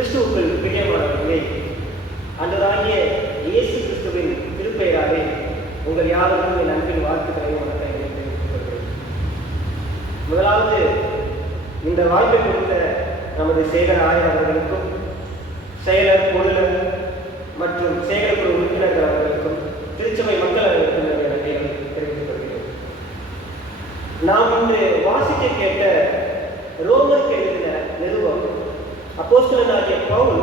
கிறிஸ்துவுக்குள் பிரியமானவர்களே, அன்றதாகிய இயேசு கிறிஸ்துவின் திருப்பெயராலே உங்கள் யாருக்கும் என் அன்பின் வாழ்த்துக்களை வணக்கத்தை தெரிவித்துக் கொள்கிறேன். முதலாவது இந்த வாய்ப்பை கொடுத்த நமது சேகர் ஆயர் அவர்களுக்கும், செயலர், பொருளர் மற்றும் சேகர் குழு உறுப்பினர்கள் அவர்களுக்கும், திருச்சபை மக்கள் அவர்களுக்கும் நன்றியை தெரிவித்துக் கொள்கிறேன். நாம் இன்று வாசிக்க கேட்ட ரோமருக்கு எழுதின நிருபம் அப்போஸ்தலனாகிய பவுல்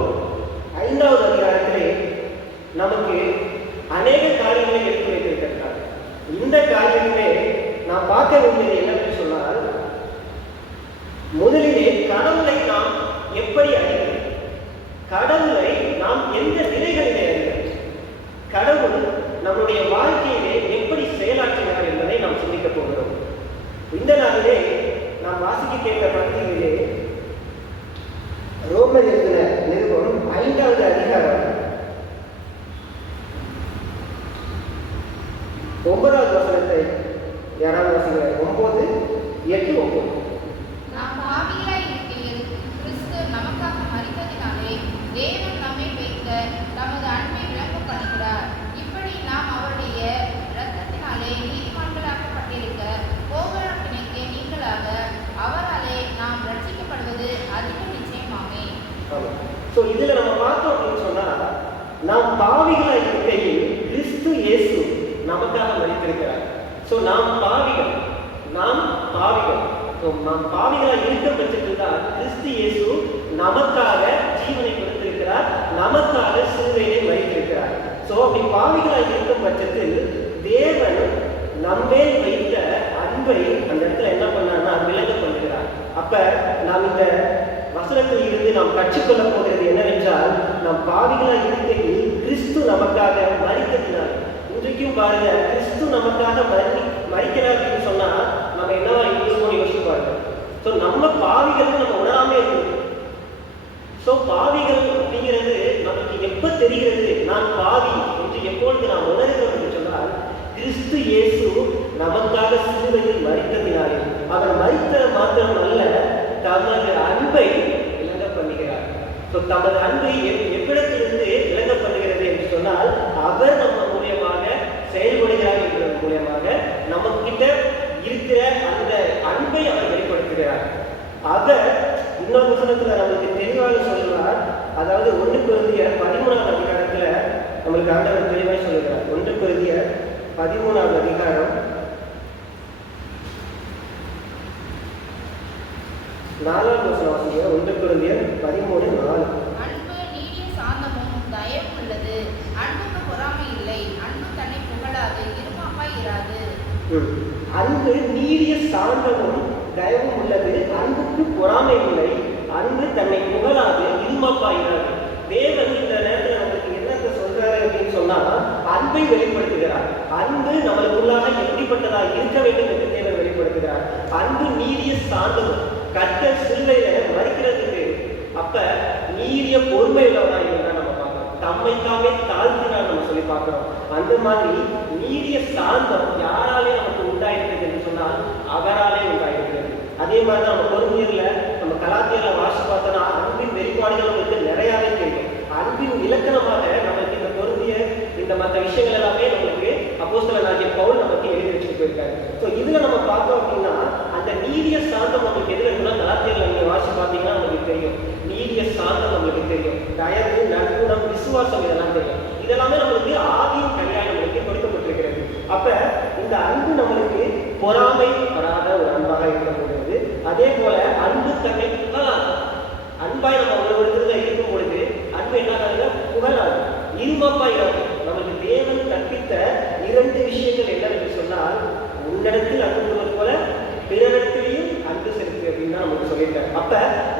5வது அதிகாரத்திலே நமக்கு அநேக காரியங்களை எடுத்து வைத்திருக்கிறார். இந்த காரியங்களே நாம் பார்க்க வேண்டியது என்னவென்று சொன்னால், முதலிலே கடவுளை நாம் எப்படி அறிவது, கடவுளை நாம் எந்த நிலைகளிலே அறிவது, கடவுள் நம்முடைய வாழ்க்கையிலே எப்படி செயலாற்றினார் என்பதை நாம் சிந்திக்கப் போகிறோம். இந்த நாளிலே நாம் வாசிக்க கேட்ட பகுதியிலே ரோமர் எழுதின நிருபம் 5வது அதிகாரம் 9வது வசனத்தை யாராவது வாசிக்கிற 9, 8, 9. நாம் பாவிகளாய் இருக்கையில் கிறிஸ்து நமக்காக மரித்ததினாலே தேவன் நம்மை வைத்த தமது அன்பை விளங்க பண்ணுகிறார். இப்படி நாம் அவருடைய இரத்தத்தினாலே நீதிமான்களாக்கப்பட்டிருக்க போகராக்கினைக்கு நீங்களாக அவராலே நாம் ரட்சிக்கப்படுவது அதிக நிச்சயமாமே. இதுல நம்ம பார்த்தோம் அப்படின்னு சொன்னா, நாம் பாவிகளாய் இருக்கையில் கிறிஸ்து இயேசு நமக்காக மரித்திருக்கிறார். நாம் பாவிகள். நாம் பாவிகளாக இருக்க பட்சத்தில் தான் கிறிஸ்து இயேசு நமக்காக ஜீவனை கொடுத்திருக்கிறார், நமக்காக சிலுவையிலே மரித்திருக்கிறார். அப்படி பாவிகளாக இருக்கும் பட்சத்தில் தேவன் நம்மேல் வைத்த அன்பை அந்த இடத்துல என்ன பண்ணார்னா விளங்க பண்ணுகிறார். அப்ப நாம் இந்த வசனத்தில் இருந்து நாம் கற்றுக்கொள்ள போகிறது என்னவென்றால், நாம் பாவிகளாக இருக்கையில் கிறிஸ்து நமக்காக மரித்ததினால். இன்றைக்கும் பாருங்க, கிறிஸ்து நமக்காக மரிக்கிறார் அப்படின்னு சொன்னா நம்ம என்னவா யோசிப்பாங்க. நம்ம பாவிகள் நம்ம உணராமே இருக்கு. பாவிகள் அப்படிங்கிறது நமக்கு எப்ப தெரிகிறது, நான் பாவி என்று எப்பொழுது நாம் உணர்கிறோம் என்று சொன்னால், கிறிஸ்து இயேசு நமக்காக சிலுவையில் மரித்ததினாலே. அவர் மரித்த மாத்திரம் அல்ல, தமது அன்பை விளங்க பண்ணுகிறார். தமது அன்பை எவ்விடத்திலிருந்து விளங்க பண்ணுகிறது என்று சொன்னால், அவர் நம்ம மூலியமாக செயல்படுகிறார் என்பதன் மூலியமாக நம்ம கிட்ட இருக்கிற அந்த அன்பை அவர் வெளிப்படுத்துகிறார். அவர் இன்னொரு வசனத்துல நமக்கு தெளிவாக சொல்லுவார். அதாவது 1 கொரிந்தியர் 13வது அதிகாரத்துல நம்மளுக்கு ஆண்டவர் தெளிவாக சொல்லுகிறார். 1 கொரிந்தியர் 13வது அதிகாரம் 4வது வசனம் வாசிங்க. 1 கொரிந்தியர் 13:4. அன்பு நீடிய சாந்தமும் தயவும் உள்ளது. அன்புக்கு பொறாமை இல்லை. அன்பு தன்னை புகழாது, இருமாப்பாய் இராது. அன்பு நீடிய சாந்தமும் தயவும் உள்ளது. அன்புக்கு பொறாமை இல்லை. அன்பு தன்னை புகழாது, இருமாப்பாய் இராது. தேவன் இந்த நேரத்தில் நமக்கு என்னத்தை சொல்றாரு அப்படின்னு சொன்னா, அன்பை வெளிப்படுத்துகிறார். அன்பு நம்மளுக்குள்ளாக எப்படிப்பட்டதாக இருக்க வேண்டும் என்று தேவன் வெளிப்படுத்துகிறார். அன்பு நீடிய சாந்தமும், கர்த்தர் சிலுவையில மரிக்கிறதுக்கு அப்ப நீடிய பொறுமை உள்ளவராக இருந்தா நம்ம பார்க்கிறோம். தம்மை தாமே தாழ்த்தினார் நம்ம சொல்லி பார்க்கிறோம். அந்த மாதிரி நீடிய சாந்தம் யாராலே நமக்கு உண்டாயிருக்கிறது என்று சொன்னால் அவராலே உண்டாயிருக்கிறது. அதே மாதிரி தான் நம்ம கொரிந்தியர்ல, நம்ம கலாத்தியர்ல வாசி பார்த்தோம்னா அன்பின் வெளிப்பாடுகள் நமக்கு நிறையாவே தெரியும். அன்பின் இலக்கணமாக நமக்கு இந்த கொரிந்தியர் இந்த மற்ற விஷயங்கள் எல்லாமே நமக்கு அப்போஸ்தலனாகிய பவுல் நமக்கு எழுதி வச்சுட்டு போயிருக்காரு. இதுல நம்ம பார்த்தோம் அப்படின்னா, அந்த நீடிய சாந்தம் நமக்கு எதுல இருக்குன்னா, கலாத்தியர்ல நீங்க வாசி பார்த்தீங்கன்னா நமக்கு தெரியும். நீடிய சாந்தம் நமக்கு தெரியும். தயவு, நற்குணம், விசுவாசம் இதெல்லாம் தெரியும். இதெல்லாமே நம்மளுக்கு ஆவியின் கனியாய் நம்மளுக்கு கொடுக்கப்பட்டிருக்கிறது. அப்ப இந்த அன்பு நம்மளுக்கு பொறாமை வராத ஒரு அன்பாக இருக்க முடியாது. அதே போல அன்பு தன்னை புகழாது. அன்பாய் நம்ம ஒரு இடத்துல இருக்கும் பொழுது அன்பு என்ன புகழாது, இருமாப்பாய் இருக்கும். நமக்கு தேவன் கற்பித்த 2 விஷயங்கள் என்னவென்று சொன்னால், உன்னிடத்தில் அன்பு போல பிறரிடத்திலையும் அன்பு செலுத்து அப்படின்னு தான் நமக்கு சொல்லியிருக்காரு. அப்ப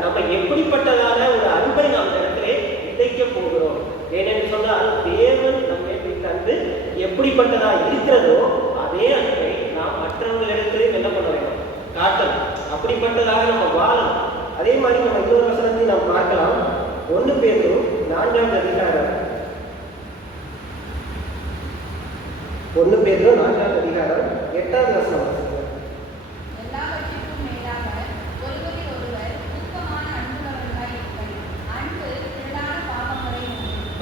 நம்ம எப்படிப்பட்டதான ஒரு அன்பை நாம் இந்த இடத்துல விதைக்க போகிறோம். ஏனென்று சொன்னால், தேவன் நம்ம அன்பு எப்படிப்பட்டதா இருக்கிறதோ அதே அன்பை நாம் மற்றவர்களிடத்திலையும் என்ன பண்ண வேண்டும், காட்டணும். அப்படிப்பட்டதாக நம்ம வாழணும். அதே மாதிரி நம்ம இன்னொரு வசனத்தையும் நாம் பார்க்கலாம். 1 பேதுரு 4வது அதிகாரம் 1 பேதுரு 4வது அதிகாரம் 8வது வசனம். எல்லாவற்றிற்கும் மேலாக ஒருவரில் ஒருவர் ஊக்கமான அன்புள்ளவர்களாய் இருங்கள். அன்பு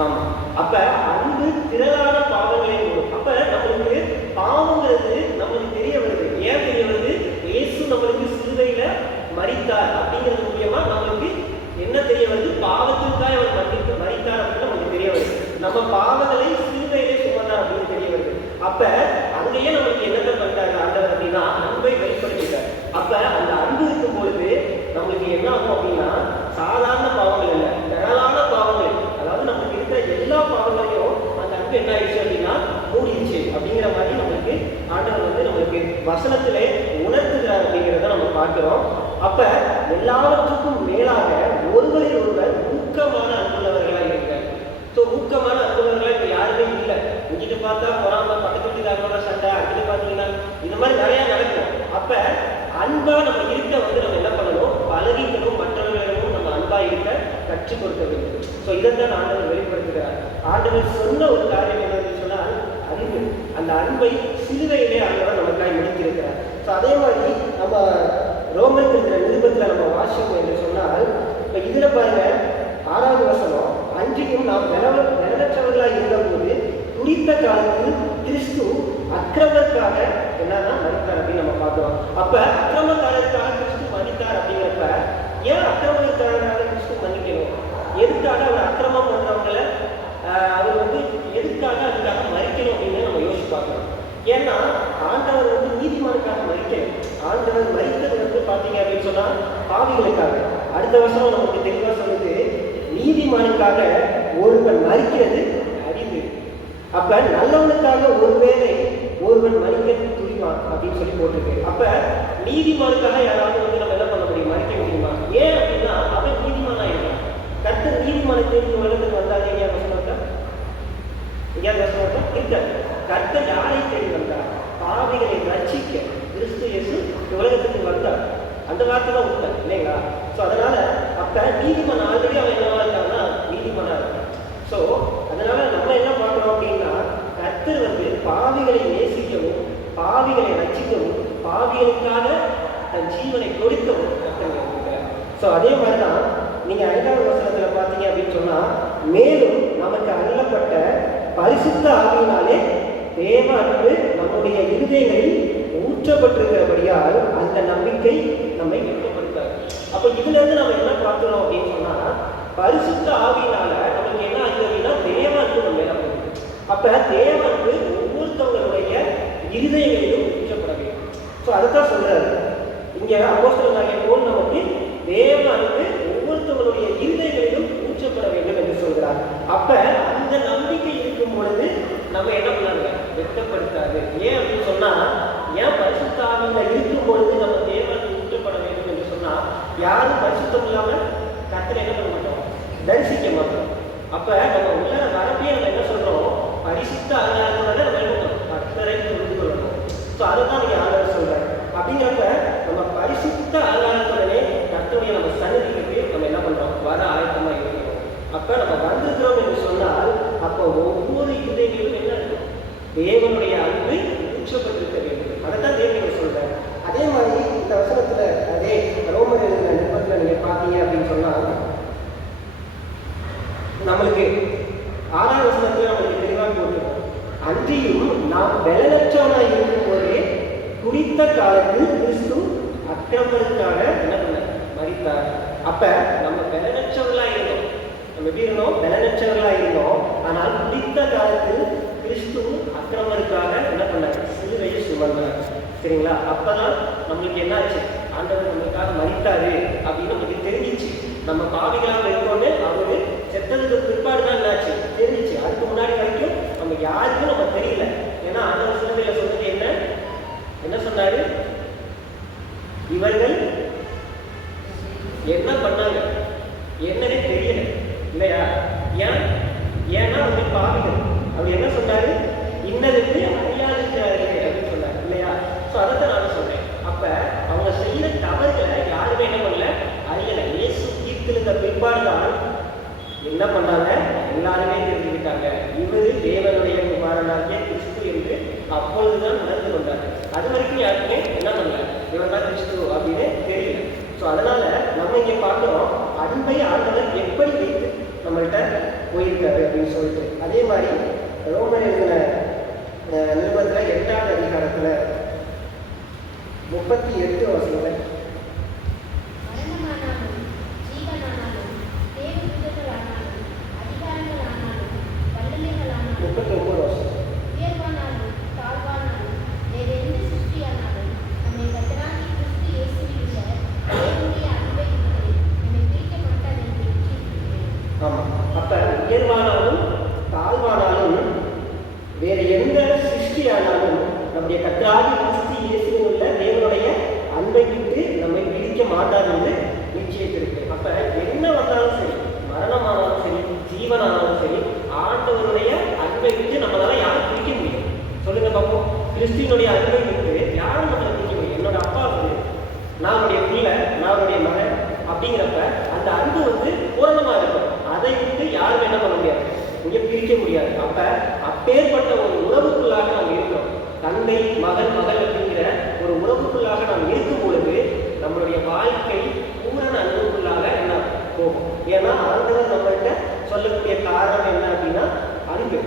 ஆமா. அப்ப அன்பு திரளான பாவங்களை மூடும். அப்ப நம்மளுக்கு பாவங்கிறது நம்மளுக்கு தெரிய வருது. ஏன் தெரிய வருது? இயேசு நம்மளுக்கு சிலுவையில மரித்தார் அப்படிங்கிறது மூலியமா நம்மளுக்கு என்ன தெரிய வருது? பாவத்திற்காக அவர் மரித்தார் அப்படின்னு நமக்கு தெரிய வருது. நம்ம பாவங்களை சிலுவையிலே சுமந்தார் அப்படின்னு தெரிய வருது. அப்ப அங்கேயே நம்மளுக்கு என்னென்ன பண்ணிட்டாரு ஆண்டவர் அப்படின்னா அன்பை வெளிப்படுத்திட்டார். அப்ப அந்த அன்பு இருக்கும் பொழுது நம்மளுக்கு என்ன ஆகும் அப்படின்னா சாதாரண பாவங்கள் இல்லை, திரளான பாவங்கள், அதாவது நம்மளுக்கு இருக்கிற எல்லா பாவங்களையும் அந்த அன்பு என்ன ஆயிடுச்சு அப்படின்னா மூடிடுச்சு அப்படிங்கிற மாதிரி நம்மளுக்கு ஆண்டவர் நம்மளுக்கு வசனத்திலே உணர்த்துகிறார் அப்படிங்கிறத நம்ம பார்க்கிறோம். அப்ப எல்லாவற்றுக்கும் மேலாக ஒருவரில் ஒருவர் ஊக்கமான அன்புள்ளவர்களாக இருக்கிறார். ஸோ ஊக்கமான அன்புள்ளவர்களாக இப்போ யாருமே இல்லை. இங்கிட்டு பார்த்தா பொறாம, பக்கத்து வீட்டுக்காரங்களோட சண்டை, அங்கிட்டு பார்த்தீங்கன்னா இந்த மாதிரி நிறைய நடக்கும். அப்ப அன்பா நம்ம இருக்க நம்ம என்ன பண்ணணும்? பழகிக்கணும், மற்றவர்களிடமும் நம்ம அன்பா இருக்க கற்றுக் கொடுக்க வேண்டும். ஸோ இதைத்தான் ஆண்டவர் வெளிப்படுத்துகிறார். ஆண்டவர் சொன்ன ஒரு காரியம் என்னன்னு சொன்னால் அன்பு. அந்த அன்பை சிலுவையிலே ஆண்டவர் நமக்காய் முடித்திருக்கிறார். ஸோ அதே மாதிரி நம்ம ரோமன் நிருபத்தில் நம்ம வாசிப்போம் என்று சொன்னால், இப்போ இதுல பாருங்க 6வது வசனம், அன்றையும் நாம் நிலவற்றவர்களாக இருந்தபோது குறித்த காலத்தில் கிறிஸ்து அக்கிரமத்துக்காக என்னன்னா மரித்தார் அப்படின்னு நம்ம பார்க்கிறோம். அப்ப அக்கிரமக்காரருக்காக கிறிஸ்து மரித்தார் அப்படிங்கிறப்ப ஏன் அக்கிரமக்காரராக கிறிஸ்து மன்னிக்கணும்? எதுக்காக அவர் அக்கிரமம் பண்றவங்களை அவர் எதுக்காக அதுக்காக மறிக்கணும் அப்படின்னு நம்ம யோசிச்சு பார்க்கணும். ஏன்னா ஆண்டவர் நீதிமானுக்காக மறிக்கணும். ஆண்டவர் மறித்தது பார்த்தீங்க அப்படின்னு சொன்னா பாவிகளுக்காக. அடுத்த வருஷம் நமக்கு தெளிவா சொல்லுது, நீதிமானுக்காக ஒருவன் மறிக்கிறது அறிவு. அப்ப நல்லவனுக்காக ஒருவேளை ஒருவன் மறிக்க துணிவான் அப்படின்னு சொல்லி போட்டிருக்கு. அப்ப நீதிமானுக்காக யாராவது நம்ம என்ன பண்ண முடியும்? மறிக்க முடியுமா? ஏன் அப்படின்னா அவன் நீதிமானா இருக்கான். கர்த்தர் நீதிமான தேடி உலகத்துக்கு வந்தாரு. எங்கேயாவது வசனம் இருக்கா? எங்கேயாவது வசனம் இருக்கா? இருக்காது. கர்த்தர் யாரை தேடி வந்தார்? பாவிகளை ரட்சிக்க கிறிஸ்து இயேசு உலகத்துக்கு வந்தார். அந்த வார்த்தை தான் உண்மை இல்லைங்களா? ஸோ அதனால அப்ப நீதிமன் ஆல்ரெடி அவன் என்னவா இருக்கான்னா நீதிமனா இருக்கான். ஸோ அதனால நம்ம என்ன பார்க்கணும் அப்படின்னா கர்த்தர் பாவிகளை நேசிக்கவும், பாவிகளை ரட்சிக்கவும், பாவிகளுக்காக தன் ஜீவனை கொடுக்கவும் கர்த்தர் இருக்கிறார். ஸோ அதே மாதிரிதான் நீங்க 5வது வசனத்துல பார்த்தீங்க அப்படின்னு சொன்னா, மேலும் நமக்கு அருளப்பட்ட பரிசுத்த ஆவியினாலே தேவ அன்பு நம்முடைய இருதயங்களில் ஊற்றப்பட்டிருக்கிறபடியால் அந்த நம்பிக்கை நம்மை வெட்கப்படுத்தாது. அப்ப இதுல இருந்து நம்ம என்ன பார்க்கிறோம் அப்படின்னு சொன்னா, பரிசுத்த ஆவியினால நமக்கு என்ன ஆகுது அப்படின்னா தேவ அன்பு நம்ம மேல போகுது. அப்ப தேவ அன்பு ஒவ்வொருத்தவங்களுடைய இருதயங்களிலும் ஊற்றப்பட வேண்டும். ஸோ அதைத்தான் சொல்றாரு இங்க அப்போஸ்தலனாகிய பவுல் நமக்கு தேவ அன்பு ஒவ்வொருத்தவங்களுடைய இருதயங்களிலும் ஊற்றப்பட வேண்டும் என்று சொல்கிறார். அப்ப அந்த நம்பிக்கை இருக்கும் பொழுது நம்ம என்ன பண்ணாங்க? வெட்கப்படுத்தாது. ஏன் அப்படின்னு சொன்னா, ஏன் பரிசுத்த ஆவியில இருக்கும் பொழுது நம்ம தேவ அன்பு ஊற்றப்பட வேண்டும் என்று சொன்னா, யாரும் பரிசுத்தம் இல்லாம கர்த்தரை என்ன பண்ண மாட்டோம்? தரிசிக்க மாட்டோம். அப்ப நம்ம உள்ள வரப்பே நம்ம என்ன சொல்றோம்? பரிசுத்த ஆவியானவரை நம்ம என்ன பண்ணணும்? கர்த்தரை புரிந்து கொள்ளணும். ஸோ அதை தான் நீங்க ஆண்டவர் சொல்றாரு. அப்படிங்கிறப்ப நம்ம பரிசுத்த ஆவியானவரே கர்த்தருடைய நம்ம சன்னதிக்கு நம்ம என்ன பண்றோம்? வர ஆயத்தமா இருக்கணும். அப்ப நம்ம வந்திருக்கிறோம் என்று சொன்னால் அப்போ ஒவ்வொரு இருதயங்களிலும் என்ன இருக்கும்? தேவனுடைய அன்பு ஊற்றப்பட்டிருக்க வேண்டும். அதைத்தான் தேவன் சொல்றாரு. அதே மாதிரி இந்த வசனத்துல அதே ரோமர் நிருபத்துல நீங்க பார்த்தீங்க அப்படின்னு சொன்னா, நம்மளுக்கு 6வது வசனத்துல நம்மளுக்கு தெளிவாக போட்டிருக்கோம், அன்றியும் நாம் பலனற்றவனாய் இருக்கும் போதே குறித்த காலத்தில் கிறிஸ்து அக்கிரமத்துக்காக என்ன பண்ண மரித்தார். அப்ப நம்ம பலனற்றவர்களா இருந்தோம். நம்ம எப்படி இருந்தோம்? பலனற்றவர்களா இருந்தோம். ஆனால் குறித்த காலத்தில் கிறிஸ்து அக்கிரமத்துக்காக என்ன பண்ணார்? சிலுவையை சுமந்தார். சரிங்களா? அப்பதான் நம்மளுக்கு என்ன ஆச்சு? ஆண்டவர் நம்மளுக்காக மரித்தாரு அப்படின்னு நமக்கு தெரிஞ்சிச்சு. நம்ம பாவிகளாக இருக்கோன்னு அவரு செத்ததுக்கு பிற்பாடுதான் என்னாச்சு தெரிஞ்சிச்சு. அதுக்கு முன்னாடி வரைக்கும் நம்ம யாருக்கும் நம்ம தெரியல. ஏன்னா ஆண்டவர் சிலுவையில சொன்னது என்ன சொன்னாரு? இவர்கள் என்ன பண்ணாங்க என்னன்னே தெரியல இல்லையா? ஏன்னா பாவிகள். அவர் என்ன சொன்னாரு? இன்னதுக்கு அறியாதிருக்கிறார்கள் அப்படின்னு சொன்னார் இல்லையா? ஸோ அதைத்தான் நான் சொல்றேன். அப்ப அவங்க செய்யற தவறுகளை யாருமே என்ன பண்ணல, அறியல. இயேசு தீர்த்திருந்த பிற்பாடுதான் என்ன பண்ணாங்க? எல்லாருமே தெரிஞ்சுக்கிட்டாங்க இவரு தேவனுடைய குமாரனாகிய கிறிஸ்து என்று அப்பொழுதுதான் உணர்ந்து கொண்டாங்க. அது வரைக்கும் யாருக்குமே என்ன பண்ணல, இவன் தான் கிறிஸ்து அப்படின்னு தெரியல. ஸோ அதனால நம்ம இங்க பார்க்கிறோம் அன்பை ஆண்டவர் எப்படி வைத்து நம்மள்கிட்ட போயிருக்காரு அப்படின்னு ரோமர் எழுதின நிருபத்தில் 8வது அதிகாரத்தில் 38 வசனங்கள். மரணமானாலும் ஜீவனானாலும் தேவதூதர்களானாலும் அதிகாரங்களானாலும் வல்லமைகளானாலும் 39 வசனம். உயர்வானாலும் தாழ்வானாலும் வேறு எந்த சிருஷ்டியானாலும் நம்மை கர்த்தராகிய கிறிஸ்து இயேசுவிலுள்ள தேவனுடைய அன்பை விட்டு நம்மை பிரிக்க மாட்டாது என்று எண்ணியிருக்கிறேன். ஆமாம். அப்போ உயர்வானாலும் தாழ்வானாலும் வேறு எந்த சிருஷ்டியானாலும் நம்முடைய கர்த்தராகிய கிறிஸ்து இயேசுவில் உள்ள தேவனுடைய அன்பை விட்டு நம்மை பிரிக்க மாட்டாது என்று நிச்சயித்திருக்கு. அப்ப என்ன வந்தாலும் சரி, மரணமானாலும் சரி, ஜீவனானாலும் சரி, ஆண்டவருடைய அன்பை விட்டு நம்மளால யாரும் பிரிக்க முடியும்? சொல்லுங்க பார்ப்போம். கிறிஸ்துவனுடைய அன்பை விட்டு யாரும் நம்மளை பிரிக்க முடியும்? என்னோட அப்பா நான் அவருடைய பிள்ளை, நான் அவருடைய மகன் அப்படிங்கிறப்ப அந்த அன்பு பூரணமா இருக்கும். அதை விட்டு யாரும் என்ன பண்ண முடியாது, இங்கே பிரிக்க முடியாது. அப்ப அப்பேற்பட்ட ஒரு உறவுக்குள்ளாக நாம் இருக்கிறோம். தந்தை மகன் மகள் அப்படிங்கிற ஒரு உறவுக்குள்ளாக நாம் இருக்கும் பொழுது நம்மளுடைய வாழ்க்கை பூரண அன்புக்குள்ளாக என்ன போகும். ஏன்னா ஆண்டவர் நம்மள்கிட்ட சொல்லக்கூடிய காரணம் என்ன அப்படின்னா அன்பு.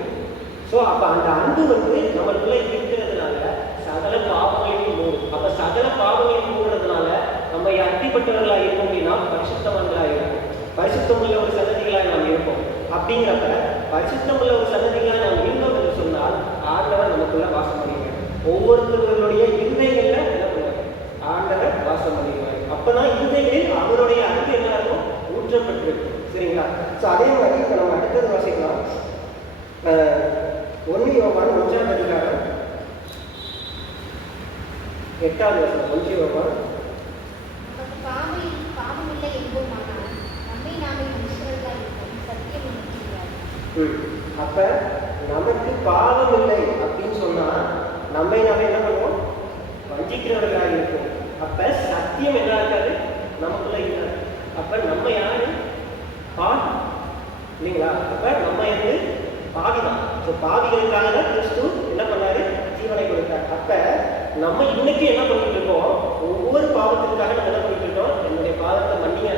ஸோ அப்போ அந்த அன்பு நம்மளுக்குள்ள இருக்கிறதுனால சகல பாவங்களையும் மூடும். அப்போ சகல பாவங்களையும் மூடுறதுனால நம்ம அட்டிப்பட்டவர்களாக இருக்கோம் அப்படின்னா பரிசுத்தவர்களாக இருக்கும். பரிசுத்தம் உள்ள ஒரு சன்னதிகளாக நாம் இருப்போம். அப்படிங்கிறப்ப பரிசுத்தம் உள்ள ஒரு சன்னதிகளாக நாம் இருந்தோம் என்று சொன்னால் ஆண்டவர் நமக்குள்ள வாசம் பண்ணுவார். ஒவ்வொருத்தவர்களுடைய இருதயங்கள்ல என்ன பண்ணுவார்? ஆண்டவர் வாசம் பண்ணிடுவார். அப்பதான் இருதயங்களில் அவருடைய அன்பு என்ன இருக்கும்? ஊற்றப்பட்டிருக்கு. சரிங்களா? ஸோ அதே மாதிரி இப்போ நம்ம அடுத்தது வாசிக்கலாம். 1 யோவான் 1ஆம் அதிகாரம் 8வது வசனம். 1 யோவான் நமக்கு பாவமில்லை என்போமானால் நம்மை நாமே மனுஷர்களாக இருக்கும் சத்தியம் என்று. அப்ப நமக்கு பாவம் இல்லை அப்படின்னு சொன்னா நம்மை நாம என்ன பண்ணுவோம்? வஞ்சிக்கிறவர்களாக இருக்கும். அப்ப சத்தியம் என்ன இருக்காது? நமக்குள்ள இருக்காது. அப்ப நம்ம யாரு? பாவி இல்லைங்களா? அப்ப நம்ம பாவிதான். பாவிகளுக்காக தான் கிறிஸ்து என்ன பண்ணாரு? ஜீவனை கொடுத்தார். அப்ப நம்ம இன்னைக்கு என்ன பண்ணிட்டு இருக்கோம்? ஒவ்வொரு பாவத்திற்காக நம்ம என்ன பண்ணிட்டு இருக்கோம்? என்னுடைய பாவத்தை மன்னிங்க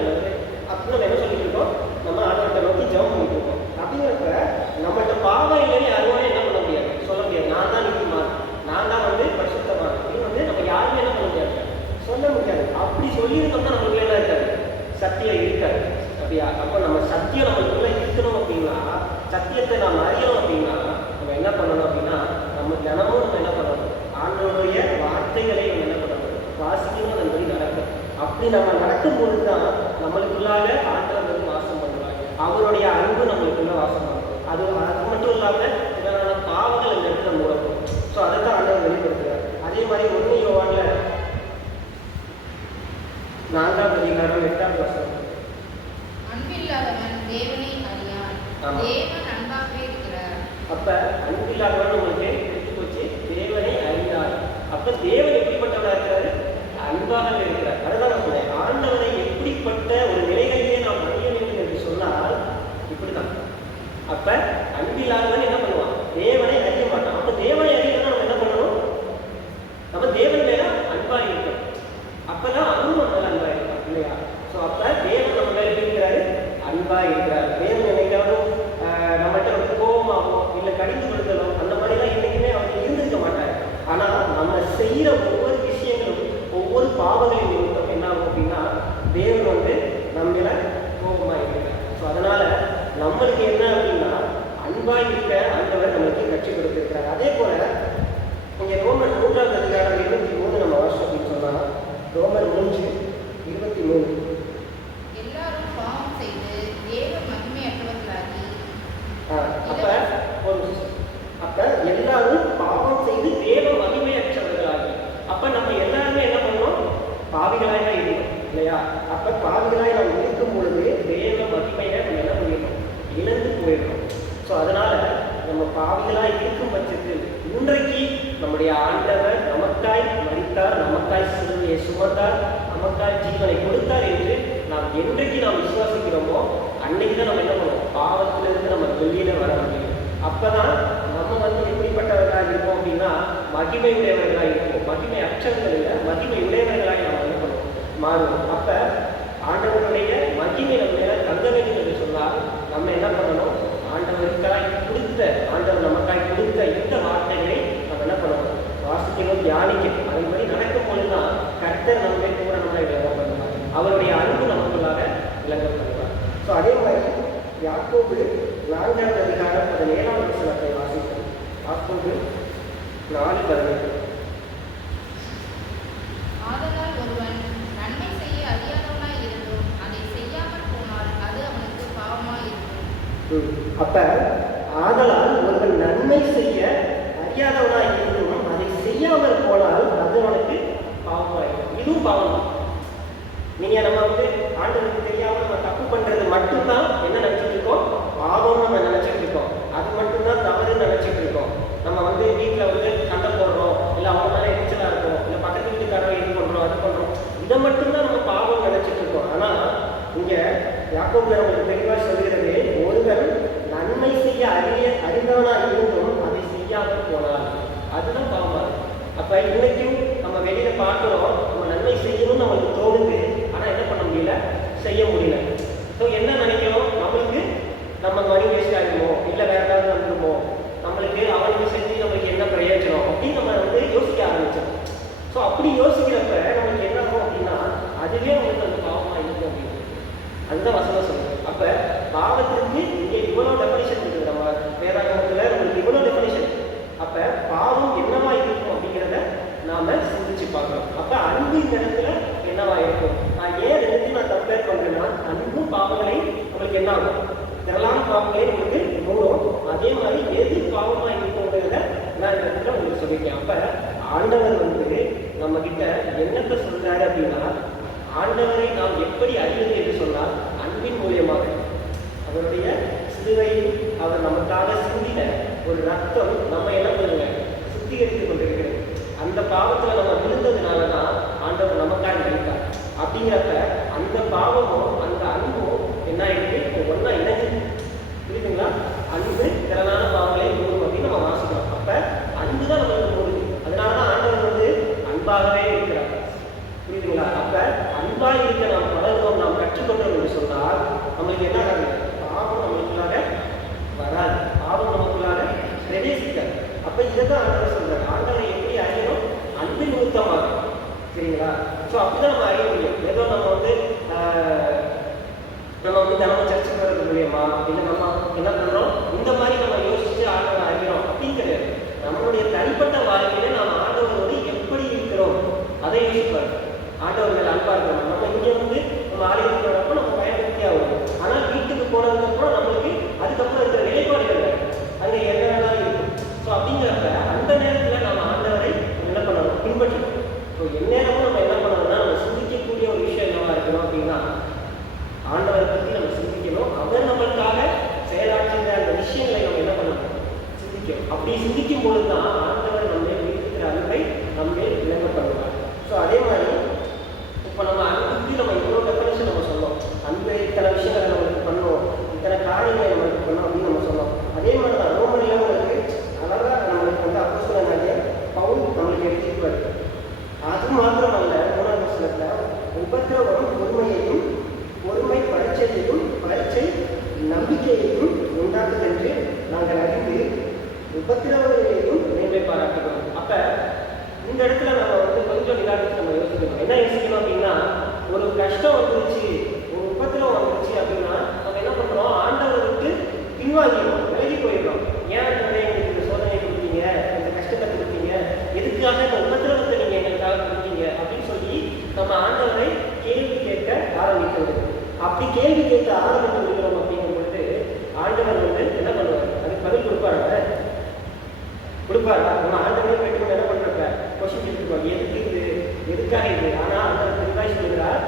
அப்படின்னு நம்ம என்ன சொல்லிட்டு இருக்கோம்? நம்ம ஆண்டவர்கிட்ட நோக்கி ஜெபம் பண்ணிட்டு இருக்கோம். அப்படிங்கிறப்ப நம்மகிட்ட பாவம் இல்லைன்னு யாருமே என்ன பண்ண முடியாது, சொல்ல முடியாது. நான் தான் நீதிமான், நான் தான் பரிசுத்தமான் அப்படின்னு நம்ம யாருமே என்ன பண்ண முடியாது, சொல்ல முடியாது. அப்படி சொல்லியிருந்தோம்னா நம்மளுக்கு என்ன இருக்காது? சத்தியம் இருக்காது. அப்படியா? அப்போ நம்ம சத்தியம் நம்மளுக்குள்ள இருக்கணும் அப்படின்னா, சத்தியத்தை நாம் அறியணும் அப்படின்னா நம்ம என்ன பண்ணணும் அப்படின்னா, நம்ம தினமும் நம்ம என்ன பண்ணணும்? ஆண்டவருடைய வார்த்தைகளை நம்ம என்ன பண்ணணும்? வாசிக்கணும், அதன்படி நடக்கும். அப்படி நம்ம நடக்கும் பொழுது தான் நம்மளுக்குள்ளாக ஆண்டவர் வாசம் பண்ணுவாங்க. அவருடைய அன்பு நம்மளுக்குள்ள வாசம் பண்ணும். அது மட்டும் இல்லாமல் இதனால பாவங்கள் இந்த இடத்துல மூலம். ஸோ அதை தான் ஆண்டவர் வெளிப்படுத்துறாரு. அதே மாதிரி 1 யோவான்ல 4ஆம் அதிகாரம் 8வது வசனம். அன்பில்லாதவன் தேவனை அறியான், தேவன் அன்பாகவே இருக்கிறார். அப்ப அன்பில்லாதவன் உங்களுக்கு எடுத்து போச்சு, தேவனை அறிந்தார். அப்ப தேவன் எப்படிப்பட்டவனா இருக்கிறாரு? அன்பாகவே இருக்கிறார். அதுதான் நான் சொன்னேன். ஆண்டவனை எப்படிப்பட்ட ஒரு நிலைகளிலே நாம் அறிய வேண்டும் என்று சொன்னால் இப்படிதான். அப்ப அன்பில்லாதவன் என்ன பண்ணுவான்? தேவனை அறிய மாட்டான். அப்ப தேவனை அறியணும்னா நம்ம என்ன பண்ணணும்? நம்ம தேவன் மேல அன்பா இருக்கணும். அப்பதான் அவரும் நம்ம மேல அன்பா இருக்கான் இல்லையா? ஸோ அப்ப தேவன் நம்ம மேல இருக்கிறாரு, அன்பா இருக்கிறார். தேவன் என்னைக்காவது நம்மகிட்ட கோபமாகவும் இல்லை கடிந்து கொடுக்கணும் அந்த மாதிரிலாம் என்னைக்குமே அவங்க இருந்திருக்க மாட்டாங்க. ஆனா நம்ம செய்யற ஒவ்வொரு விஷயங்களும், ஒவ்வொரு பாவங்களின் நிமித்தம் என்ன ஆகும் அப்படின்னா தேவன் நம்ம மேல கோபமா இருக்கிறார். ஸோ அதனால நம்மளுக்கு என்ன அப்படின்னா அன்பாய் இருக்க ஆண்டவர் நம்மளுக்கு கற்றுக் கொடுத்திருக்கிறார். அதே போல இங்க ரோமர் 3ஆம் அதிகாரம் 23 நம்ம வாசிச்சோம் அப்படின்னு சொன்னா, ரோமர் 3:23 எல்லாரும் பாவம் செய்து தேவ மகிமையற்றவர்களாகி. அப்ப எல்லாரும் பாவம் செய்து தேவ மகிமையற்றவர்களாகி. அப்ப நம்ம எல்லாருமே என்ன பண்ணோம்? பாவிகளாய் தான் இருக்கணும் இல்லையா? அப்ப பாவிகளாய் நாம் இருக்கும் பொழுது தேவ மகிமையை நம்ம என்ன பண்ணிடணும்? இழந்து போயிடணும். ஸோ அதனால நம்ம பாவிகளாய் இருக்கும் பட்சத்தில் இன்றைக்கு நம்முடைய ஆண்டவர் நமக்காய் மரித்தார், நமக்காய் சிலுவையை சுமந்தார், நமக்காய் ஜீவனை கொடுத்தார் என்று நாம் என்றைக்கு நாம் விசுவாசிக்கிறோமோ அன்னைக்கு தான் நம்ம என்ன பண்ணுவோம்? பாவத்திலிருந்து நம்ம வெளியில வர முடியும். அப்பதான் நம்ம எப்படிப்பட்டவர்களாக இருப்போம் அப்படின்னா மகிமை உடையவர்களாக இருப்போம். மகிமை அற்றவர்கள் இல்லை, மகிமை உடையவர்களாக நம்ம என்ன பண்ணுவோம்? மாறுவோம். அப்ப ஆண்டவருடைய மகிமை நம்ம மேல தங்க வேண்டும் என்று சொன்னால் நம்ம என்ன பண்ணணும்? ஆண்டவருக்காய் கொடுத்த, ஆண்டவர் நமக்காய் ஸோ அதே மாதிரி யாக்கோபு 4ஆம் அதிகாரம் 17ஆம் வசனத்தை வாசிப்போம். யாக்கோபு 4:18. ஆதலால் ஒருவன் நன்மை செய்ய அறியாதவனாய் இருந்தும் அதை செய்யாமல் போனால் அது அவனுக்கு பாவமாய் இருக்கும். அப்ப ஆதலால் ஒருவன் நன்மை செய்ய அறியாதவனாய் இருந்தும் அதை செய்யாமல் போனால் அது அவனுக்கு பாவமாயிருக்கும். இதுவும் பாவம் தான். நீங்க நம்ம ஆண்டவருக்கு தெரியாம நம்ம தப்பு பண்றது மட்டும்தான் என்ன நினைச்சிட்டு இருக்கோம், பாவம்னு நம்ம நினைச்சிட்டு இருக்கோம். அது மட்டும்தான் தவறுன்னு நினைச்சிட்டு இருக்கோம். நம்ம வீட்டுல சண்டை போடுறோம், இல்ல அவங்க மேல எரிச்சலா இருக்கும், இல்ல பக்கத்து வீட்டுக்காரங்க இது பண்றோம் அது பண்றோம், இதை மட்டும்தான் நம்ம பாவம் நினைச்சிட்டு இருக்கோம். ஆனா இங்க யாக்கோபு நம்மளுக்கு தெளிவா சொல்கிறது, ஒருவன் நன்மை செய்ய அறிந்தவனா இருந்தும் அதை செய்யாமல் போனால் அதுதான் பாவமா இருக்கு. அப்ப இன்னைக்கும் நம்ம வெளியில பார்க்கிறோம், நம்ம நன்மை செய்யணும்னு நம்மளுக்கு தோணுது, ஆனா என்ன பண்ண முடியல, செய்ய முடியல. ஸோ என்ன நினைக்கிறோம், நம்மளுக்கு நம்ம மணி வேஸ்ட் ஆகிடுமோ, இல்லை வேற ஏதாவது வந்துடுமோ, நம்மளுக்கு அவனுக்கு செஞ்சு நம்மளுக்கு என்ன பிரயோஜனம் அப்படின்னு நம்ம யோசிக்க ஆரம்பிச்சோம். ஸோ அப்படி யோசிக்கிறப்ப நம்மளுக்கு என்ன ஆகும் அப்படின்னா, அதுவே உங்களுக்கு அந்த பாவமா இருக்கும் அப்படின்னு அதுதான் வசனம் சொல்லுது. அப்ப பாவத்திற்கு இங்கே இவ்வளோ டெஃபனிஷன் இருக்குது. நம்ம வேதாகமத்துல நம்மளுக்கு இவ்வளோ டெஃபனிஷன். அப்ப பாவம் என்னவா இருக்கும் அப்படிங்கிறத நாம சிந்திச்சு பார்க்கணும். அப்ப அன்பு இந்த இடத்துல என்னவா இருக்கும்? நான் ஏன் ரெண்டுத்தையும் நான் கம்பேர் பண்றேன்னா, அன்பும் பாவங்களை நம்மளுக்கு என்ன ஆகும், திரளான பாவங்களே உங்களுக்கு மூடும். அதே மாதிரி எது பாவமா இருக்குங்கிறத நான் இந்த இடத்துல உங்களுக்கு சொல்லியிருக்கேன். அப்ப ஆண்டவர் நம்ம கிட்ட என்னத்தை சொல்றாரு அப்படின்னா, ஆண்டவரை நாம் எப்படி அறிவது என்று சொன்னால் அன்பின் மூலியமாக அவருடைய சிலுவையில் அவர் நமக்காக சிந்தின ஒரு ரத்தம் நம்ம என்ன பண்ணுங்க, சுத்திகரித்துக் கொண்டிருக்கிறது. அந்த பாவத்துல நம்ம விழுந்ததுனாலதான் ஆண்டவர் நமக்காக நினைத்தார். அப்படிங்கிறப்ப அந்த பாவமும் அந்த அன்பும் என்ன ஆயிருக்கு, ஒன்னா இணைஞ்சு. புரியுதுங்களா? அன்பு திறனான பாவங்களை மூடும் அப்படின்னு நம்ம வாசிக்கிறோம். அப்ப அன்பு தான் நம்மளுக்கு மூடுது. அதனாலதான் ஆண்டவர் அன்பாகவே இருக்கிறார். புரியுதுங்களா? அப்ப அன்பா இருக்க நாம் பழகிறோம், நாம் கற்றுக்கொண்டோம் என்று சொன்னால் நம்மளுக்கு என்ன ஆகுது, பாவம் நம்மளுக்குள்ளாக வராது, பாவம் நமக்குள்ளாக பிரவேசிக்காது. அப்ப இதைதான் ஆண்டவர் சொல்றாரு, ஆண்டவரை எப்படி அறியணும், அன்பின் நிமித்தமாக. சரிங்களா? ஸோ அப்படிதான் நம்ம அறிய முடியும். ஏதோ நம்ம தினமும் சர்ச்சைக்கு வர்றது மூலியமா இல்லை நம்ம என்ன பண்றோம், இந்த மாதிரி நம்ம யோசிச்சு ஆண்டவரை அறிகிறோம் அப்படின்னு கிடையாது. நம்மளுடைய தனிப்பட்ட வாழ்க்கையில நாம் ஆண்டவரோடு எப்படி இருக்கிறோம் அதை யோசிப்பாரு. ஆண்டவர் மேல அன்பா இருக்கிறோம். நம்ம இங்க நம்ம ஆலயத்துக்கு வரப்போ நம்ம பயன்படுத்தி ஆகும். ஆனால் வீட்டுக்கு போனதுக்கப்புறம் நம்மளுக்கு அதுக்கப்புறம் இருக்கிற நிலைப்பாடுகள் அங்கே என்ன வேணாலும் இருக்கும். ஸோ அப்படிங்கிறப்ப அந்த நேரத்தில் நம்ம ஆண்டவரை என்ன பண்ணணும், பின்பற்றணும். ஸோ எந்நேரமும் நம்ம என்ன பண்ணணும்னா, நம்ம சிந்திக்கக்கூடிய ஒரு விஷயம் என்னவா இருக்கணும் அப்படின்னா, ஆண்டவரை பற்றி நம்ம சிந்திக்கணும். அவர் நம்மளுக்காக செயலாற்றுகிற அந்த விஷயங்களை நம்ம என்ன பண்ணணும், சிந்திக்கணும். அப்படி சிந்திக்கும் பொழுதுதான் ஆண்டவர் நம்ம இருக்கிற அன்பை நம்ம விளங்க பண்ணுவார். ஸோ அதே மாதிரி இப்போ நம்ம அன்புக்கு நம்ம இவ்வளோ டெஃபனிஷன் நம்ம சொன்னோம். அன்பு இத்தனை விஷயங்களை நம்மளுக்கு பண்ணோம், இத்தனை காரியங்களை நம்மளுக்கு பண்ணோம் அப்படின்னு நம்ம சொன்னோம். அதே மாதிரி தான் ரோமரில் நம்மளுக்கு அழகாக நம்மளுக்கு அப்போஸ்தலனாகிய பவுல் நம்மளுக்கு எடுத்துக்குவார். அது மாத்திரமல்ல, 3ஆம் வசனத்தில் உபத்திரவம் பொறுமையையும், பொறுமை பரீட்சையையும், பரீட்சை நம்பிக்கையையும் உண்டாக்குதென்று நாங்கள் அறிந்து உபத்திரவங்களையும் மேன்மை பாராட்டுகிறோம். அப்ப இந்த இடத்துல நம்ம கொஞ்சம் நிதானத்தை நம்ம யோசிக்கணும். என்ன யோசிக்கணும் அப்படின்னா, ஒரு கஷ்டம் வந்துருச்சு, ஒரு உபத்திரவம் வந்துருச்சு அப்படின்னா நம்ம என்ன பண்றோம், ஆண்டவருக்கு பின்வாங்கிடும், விலகி போயிடுறோம். ஏன் எங்களுக்கு இந்த சோதனை கொடுத்தீங்க, இந்த கஷ்டத்தை கொடுத்தீங்க, எதுக்காக இந்த உபத்திரவத்தை நீங்க எங்களுக்காக கொடுத்தீங்க அப்படின்னு சொல்லி நம்ம ஆண்டவரை கேள்வி கேட்க ஆரம்பிக்கிறது. அப்படி கேள்வி கேட்க ஆரம்பித்து விடுகிறோம் அப்படிங்கும் பொழுது ஆண்டவர் என்ன பண்ணுவார், அதுக்கு பதில் கொடுப்பாரு. நம்ம ஆண்டவரை போயிட்டு என்ன பண்றப்ப கொஸ்டின் கேட்டுருக்கோம், எதுக்கு இது, எதுக்காக இது. ஆனா அந்த தெளிவாய் சொல்கிறார்,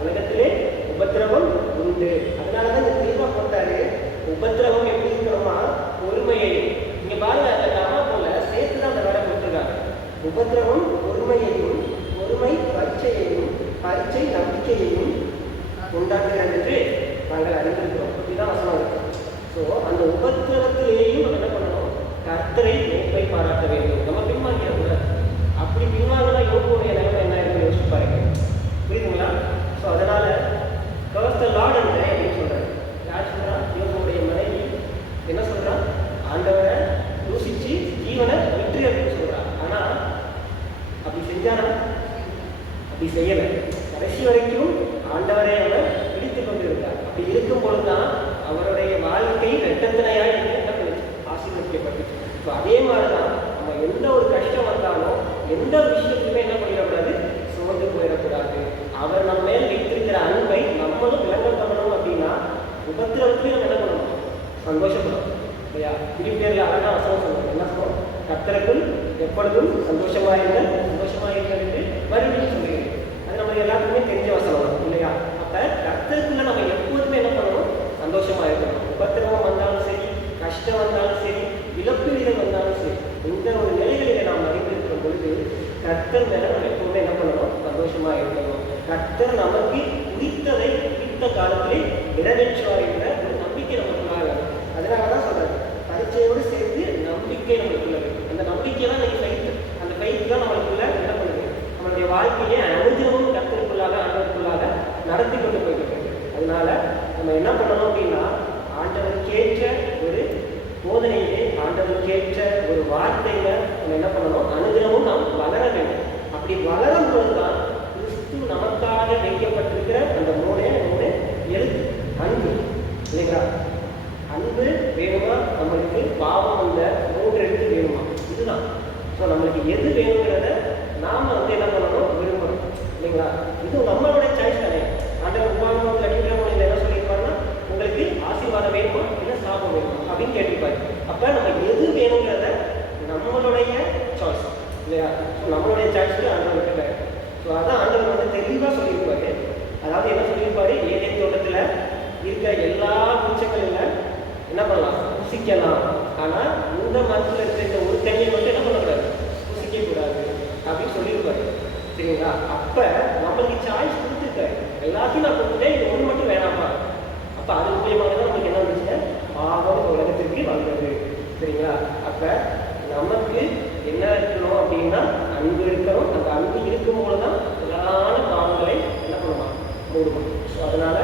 உலகத்திலே உபத்திரவம் உண்டு. அதனாலதான் இந்த தெளிவா போட்டாரு, உபத்திரவம் எப்படி இருக்கணுமா, பொறுமையை. இங்க பாருங்க, அந்த கமா போல சேர்த்துதான் அந்த வேலை போட்டிருக்காங்க. உபத்திரவம் பொறுமையையும், பொறுமை பரீட்சையையும், பரீட்சை நம்பிக்கையையும் உண்டாக்குகிறது என்று நாங்கள் அறிந்திருக்கிறோம். அப்படிதான் வசனம் இருக்கு. ஸோ அந்த உபத்திரவத்திலேயும் நம்ம என்ன பண்ணணும், கர்த்தரை மேன்மை பாராட்ட வேண்டும். நம்ம பின்வாங்கிடக்கூடாது. அப்படி பின்வாங்கினா யோகோடைய நிலைமை என்ன இருக்கு யோசிச்சு பாருங்க. புரியுதுங்களா? ஸோ அதனால ஃபர்ஸ்ட் லார்ட் என்ன அப்படின்னு சொல்றாரு. யார் சொல்றா? யோகோடைய மனைவி என்ன சொல்றா? ஆண்டவரை யோசிச்சு ஜீவனை விட்டு அப்படின்னு சொல்றா. ஆனா அப்படி செஞ்சாரா? அப்படி செய்யலை. கடைசி வரைக்கும் ஆண்டவரை அவர் பிடித்து கொண்டு இருந்தார். அப்படி இருக்கும் பொழுதுதான் சந்தோஷப்படும் இல்லையா? பிலிப்பியர்ல அழகா வசனம் சொல்லுவாங்க. என்ன சொல்லுவோம்? கர்த்தருக்குள் எப்பொழுதும் சந்தோஷமாயிருங்கள் என்று மறுபடியும் சொல்லுகிறேன். அது நம்ம எல்லாத்துக்குமே தெரிஞ்ச வசனம் தான் இல்லையா? அப்ப கர்த்தருக்குள்ள நம்ம எப்போதுமே என்ன பண்ணணும்? சந்தோஷமா இருக்கணும். உபத்திரவம் வந்தாலும் சரி, கஷ்டம் வந்தாலும் சரி, இழப்பீடுகள் வந்தாலும் சரி, இந்த ஒரு நிலைகளில நாம் அறிந்திருக்கும் பொழுது கர்த்தர் மேல நம்ம எப்பவுமே என்ன பண்ணணும்? சந்தோஷமா இருக்கணும். கர்த்தர் நமக்கு குறித்த காலத்திலே நிறைவேற்றுவார் என்ற ஒரு நம்பிக்கை நமக்குள்ளாக. அதனாலதான் சொல்றாரு, பரீட்சையோடு சேர்த்து நம்பிக்கை நம்மளுக்குள்ள இருக்கு. அந்த நம்பிக்கை தான் நீங்க ஃபைட். அந்த ஃபைட் தான் நம்மளுக்குள்ள என்ன பண்ணுது? நம்மளுடைய வாழ்க்கையை அனுதினமும் கர்த்தருக்குள்ளாக ஆண்டவருக்குள்ளாக நடத்தி கொண்டு போயிட்டு இருக்கு. அதனால நம்ம என்ன பண்ணணும் அப்படின்னா, ஆண்டவருக்கேற்ற ஒரு போதனையிலே, ஆண்டவருக்கேற்ற ஒரு வார்த்தையில நம்ம என்ன பண்ணணும்? அனுதினமும் நாம் வளர வேண்டும். அப்படி வளரும் போதுதான் கிறிஸ்து நமக்காக வைக்கப்பட்டிருக்கிற அந்த மூணு எழுத்து அன்பு இல்லைங்களா? அன்பு வேணுமா? நம்மளுக்கு பாவம் அந்த 3 எழுத்து வேணுமா? இதுதான். ஸோ நம்மளுக்கு எது வேணுங்கிறத நாம என்ன பண்ணணும்? விரும்பணும் இல்லைங்களா? இது நம்மளோட சாய்ஸ் தானே. ஆண்டவர் உபாகமத்தில் அடிக்கிற மொழியில் என்ன சொல்லியிருப்பாருன்னா, உங்களுக்கு ஆசீர்வாதம் வேணுமா இல்லை சாபம் வேணுமா அப்படின்னு கேட்டிருப்பாரு. அப்போ நம்ம எது வேணுங்கிறத நம்மளுடைய சாய்ஸ் இல்லையா? ஸோ நம்மளுடைய சாய்ஸ்க்கு ஆண்டவர் விட்டுட்டாரு. ஸோ அதான் ஆண்டவர் தெளிவாக சொல்லியிருப்பாரு. அதாவது என்ன சொல்லியிருப்பாரு? ஏதேன் தோட்டத்தில் இருக்கிற எல்லா பூச்சங்களில் என்ன பண்ணலாம்? புசிக்கலாம். ஆனால் இந்த மரத்தில் இருக்கிற இந்த ஒரு கனியை மட்டும் என்ன பண்ணக்கூடாது? புசிக்க கூடாது அப்படின்னு சொல்லியிருப்பாரு. சரிங்களா? அப்போ நம்மளுக்கு சாய்ஸ் கொடுத்துருக்காரு. எல்லாத்தையும் நான் கொடுத்துட்டேன், இது ஒன்று மட்டும் வேணாம்ப்பா. அப்போ அது மூலியமாக தான் நமக்கு என்ன வந்துச்சு? பாவம் உலகத்திற்கு வந்தது. சரிங்களா? அப்போ நமக்கு என்ன இருக்கணும் அப்படின்னா, அன்பு இருக்கணும். அந்த அன்பு இருக்கும்போது தான் பிரதான பாவங்களை என்ன பண்ணலாம்? மூடுவோம். ஸோ அதனால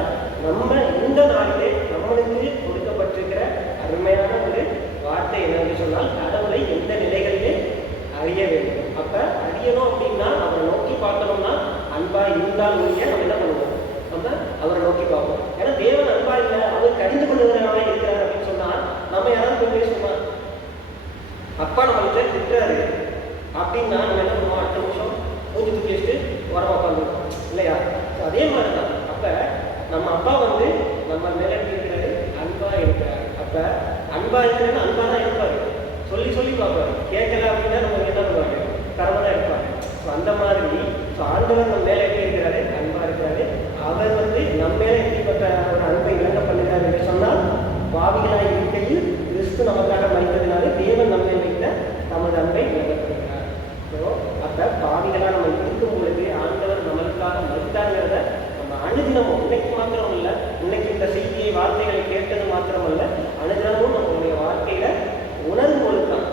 நம்ம இந்த நாளிலே நம்மளுக்கு கொடுக்கப்பட்டிருக்கிற அருமையான ஒரு வார்த்தை என்னன்னு சொன்னால், கடவுளை எந்த நிலைகளிலே அறிய வேண்டும். அப்ப அறியணும் அப்படின்னா, அவரை நோக்கி பார்க்கணும்னா அன்பா இருந்தால் ஒழிய நம்ம என்ன பண்ணுவோம்? நம்ம அவரை நோக்கி பார்ப்போம். ஏன்னா தேவன் அன்பா இல்லை, அவர் கடிந்து கொள்ளுகிறவராக இருக்கிறார் அப்படின்னு சொன்னா, நம்ம யாராவது போய் பேசுவோமா? அப்பா நம்மளுக்கு திட்டுறாரு அப்படின்னா நம்ம என்ன பண்ணுவோம்? அடுத்த நிமிஷம் மூஞ்சி தூக்கி வச்சுட்டு உரமா உட்காந்துருக்கோம் இல்லையா? அதே மாதிரி தான். அப்ப நம்ம அப்பா நம்ம மேல இருக்கிறது அன்பா இருக்கிறாரு. அப்ப அன்பா இருக்கிறது அன்பா தான் இருப்பாரு. சொல்லி சொல்லி பார்ப்பாரு. கேட்கல அப்படின்னா நம்ம என்ன பண்ணுவாங்க? கடமை தான் இருப்பாங்க. ஸோ அந்த மாதிரி ஆண்டவர் நம்ம மேல எப்படி இருக்கிறாரு? அன்பா இருக்கிறாரு. அவர் நம்ம மேல எப்படிப்பட்ட ஒரு அன்பை விளங்க பண்ணுகிறார் என்று சொன்னால், பாவிகளாய் இருக்கையில் கிறிஸ்து நமக்காக மறித்ததினாலே தேவன் நம்மை வைத்த தமது அன்பை விளங்கப்படுகிறார். ஸோ அப்ப பாவிகளா நம்ம இருக்கும் பொழுது ஆண்டவர் நம்மளுக்காக மறித்தாங்கிறத நம்ம அனுதினமும், இன்னைக்கு மாத்திரம் இல்லை, இன்னைக்கு இந்த செய்தியை வார்த்தைகளை கேட்டது மாத்திரமல்ல, அனுதினமும் நம்மளுடைய வாழ்க்கையில உணரும் பொழுதுதான்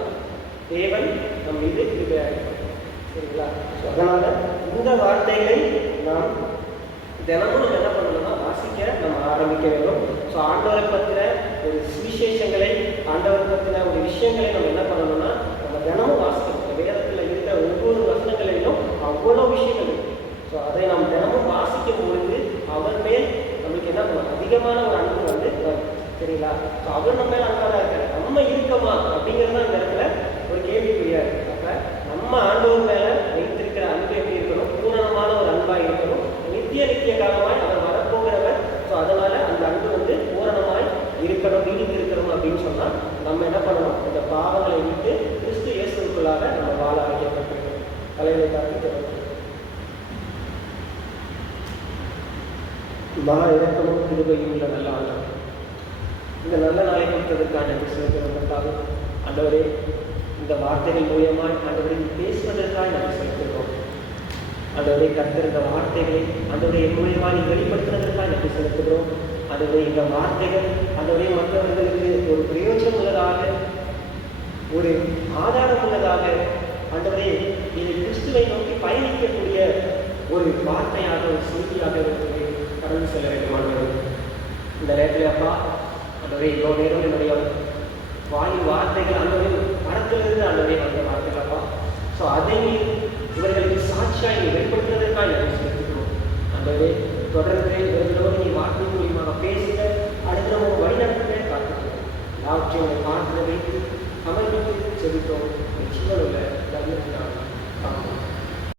தேவன் நம் மீது இருக்கிறார். சரிங்களா? அதனால இந்த வார்த்தைகளை நாம் தினமும் நம்ம என்ன பண்ணணும்னா வாசிக்க நம்ம ஆரம்பிக்க வேண்டும். ஸோ ஆண்டவரை பற்றின ஒரு சுவிசேஷங்களை, ஆண்டவரை பற்றின ஒரு விஷயங்களை நம்ம என்ன பண்ணணும்னா நம்ம தினமும் வாசிக்கணும். வேதத்தில் இருக்கிற ஒவ்வொரு வசனங்களிலும் அவ்வளோ விஷயங்கள் இருக்கு. ஸோ அதை நாம் தினமும் வாசிக்கும் பொழுது அவர் மேல் நம்மளுக்கு என்ன பண்ணணும்? அதிகமான ஒரு அன்பு வரும். சரிங்களா? ஸோ அவர் நம்ம மேலே அன்பாக இருக்காரு. நம்ம இருக்கமா அப்படிங்கிறது தான் இந்த இடத்துல ஒரு கேள்விக்குறியா இருக்கு. அப்போ நம்ம ஆண்டவர் மேலே வைத்திருக்கிற அன்பு எப்படி இருக்கணும்? பூரணமான ஒரு அன்பாக இருக்கணும். நித்திய காலமாய் அவர் வரப்போகிறவர். ஸோ அதனால அந்த அன்பு பூரணமாய் இருக்கணும், நீடித்து இருக்கணும் அப்படின்னு சொன்னால் நம்ம என்ன பண்ணணும்? இந்த பாவங்களை விட்டு கிறிஸ்து இயேசுவுக்குள்ளாக நம்ம வாழ வைக்கப்பட்டிருக்கணும். தலைவரை பார்த்து மகா இறக்கமும் கிருபையும் உள்ள நல்ல ஆண்டவர், இந்த நல்ல நாளை கொடுத்ததற்கான செலுத்துவதற்காக ஆண்டவரே, இந்த வார்த்தைகள் மூலியமாய் ஆண்டவரை பேசுவதற்காக நாங்கள் செலுத்துகிறோம். ஆண்டவரை கர்த்தர் இந்த வார்த்தைகளை ஆண்டவரை மூலியமாக வெளிப்படுத்துவதற்காக நாங்கள் செலுத்துகிறோம். ஆண்டவரை இந்த வார்த்தைகள் ஆண்டவரை மற்றவர்களுக்கு ஒரு பிரயோஜனம் உள்ளதாக, ஒரு ஆதாரம் உள்ளதாக, ஆண்டவரே இது கிறிஸ்துவை நோக்கி பயணிக்கக்கூடிய ஒரு வார்த்தையாக, ஒரு செய்தியாக கடந்து செல்ல வேண்டும். ஆண்டவர் இந்த நேரத்தில் அப்பா ஆண்டவரே, இவ்வளோ நேரம் என்னுடைய வாயில் வார்த்தைகள் ஆண்டவரே மரத்திலிருந்து ஆண்டவரே வந்த வார்த்தைகள் அப்பா. ஸோ அதை இவர்களுக்கு சாட்சியாக வெளிப்படுத்துவதற்காக நாங்கள் செலுத்துகிறோம். ஆண்டவரே தொடர்ந்து இவர்களோடு நீ வார்த்தை மூலியமாக பேசுக, அடுத்த நம்ம வழிநடத்துவே காத்துக்கிறோம். எல்லாவற்றையும் காட்டுல வைத்து சமர்ப்பித்து செலுத்தோம். நிச்சயம் உள்ள